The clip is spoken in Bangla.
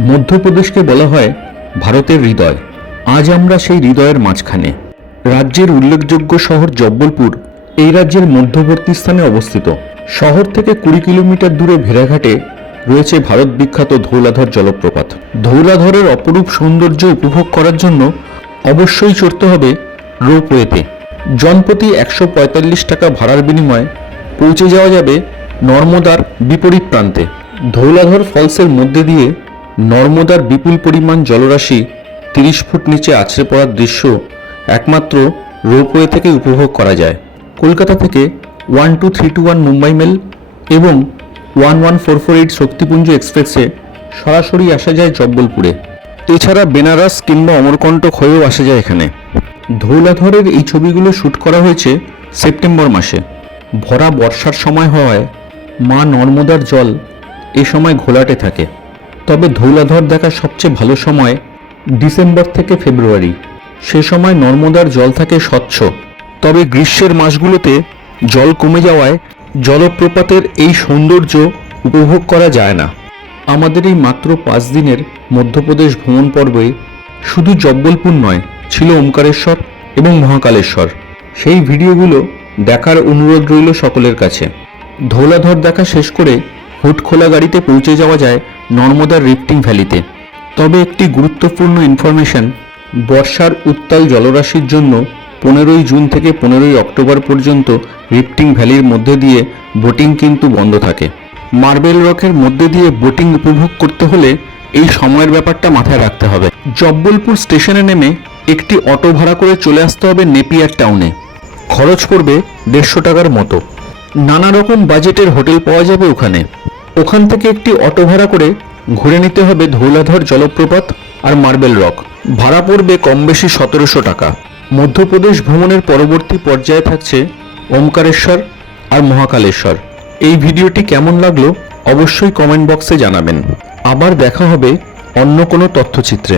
মধ্যপ্রদেশকে বলা হয় ভারতের হৃদয়। আজ আমরা সেই হৃদয়ের মাঝখানে। রাজ্যের উল্লেখযোগ্য শহর জব্বলপুর এই রাজ্যের মধ্যবর্তী স্থানে অবস্থিত। শহর থেকে কুড়ি কিলোমিটার দূরে ভেড়াঘাটে রয়েছে ভারত বিখ্যাত ধৌলাধর জলপ্রপাত। ধৌলাধরের অপরূপ সৌন্দর্য উপভোগ করার জন্য অবশ্যই চড়তে হবে রোপওয়েতে। জনপ্রতি একশো পঁয়তাল্লিশ টাকা ভাড়ার বিনিময়ে পৌঁছে যাওয়া যাবে নর্মদার বিপরীত প্রান্তে। ধৌলাধর ফলসের মধ্যে দিয়ে নর্মদার বিপুল পরিমাণ জলরাশি তিরিশ ফুট নিচে আছড়ে পড়ার দৃশ্য একমাত্র রোপওয়ে থেকে উপভোগ করা যায়। কলকাতা থেকে one two three two one Mumbai mail এবং one one four four eight Shaktipunj এক্সপ্রেসে সরাসরি আসা যায় জব্বলপুরে। এছাড়া বেনারস কিংবা অমরকণ্টক হয়েও আসা যায় এখানে। ধৌলাধরের এই ছবিগুলো শ্যুট করা হয়েছে সেপ্টেম্বর মাসে। ভরা বর্ষার সময় হওয়ায় মা নর্মদার জল এ সময় ঘোলাটে থাকে। তবে ধৌলাধর দেখার সবচেয়ে ভালো সময় ডিসেম্বর থেকে ফেব্রুয়ারি। সে সময় নর্মদার জল থাকে স্বচ্ছ। তবে গ্রীষ্মের মাসগুলোতে জল কমে যাওয়ায় জলপ্রপাতের এই সৌন্দর্য উপভোগ করা যায় না। আমাদের এই মাত্র পাঁচ দিনের মধ্যপ্রদেশ ভ্রমণ পর্বে শুধু জব্বলপুর নয়, ছিল ওমকারেশ্বর এবং মহাকালেশ্বর। সেই ভিডিওগুলো দেখার অনুরোধ রইল সকলের কাছে। ধৌলাধর দেখা শেষ করে হুট খোলা গাড়িতে পৌঁছে যাওয়া যায় নর্মদার রিফটিং ভ্যালিতে। তবে একটি গুরুত্বপূর্ণ ইনফরমেশন বর্ষার উত্তাল জলরাশির জন্য পনেরোই জুন থেকে পনেরোই অক্টোবর পর্যন্ত রিফটিং ভ্যালির মধ্যে দিয়ে বোটিং কিন্তু বন্ধ থাকে। মার্বেল রকের মধ্যে দিয়ে বোটিং উপভোগ করতে হলে এই সময়ের ব্যাপারটা মাথায় রাখতে হবে। জব্বলপুর স্টেশনে নেমে একটি অটো ভাড়া করে চলে আসতে হবে নেপিয়ার টাউনে। খরচ পড়বে দেড়শো টাকার মতো। নানা রকম বাজেটের হোটেল পাওয়া যাবে ওখানে। ওখান থেকে একটি অটো ভাড়া করে ঘুরে নিতে হবে ধৌলাধর জলপ্রপাত আর মার্বেল রক। ভাড়া পড়বে কম বেশি সতেরোশো টাকা। মধ্যপ্রদেশ ভ্রমণের পরবর্তী পর্যায়ে থাকছে ওমকারেশ্বর আর মহাকালেশ্বর। এই ভিডিওটি কেমন লাগল অবশ্যই কমেন্ট বক্সে জানাবেন। আবার দেখা হবে অন্য কোনো তথ্যচিত্রে।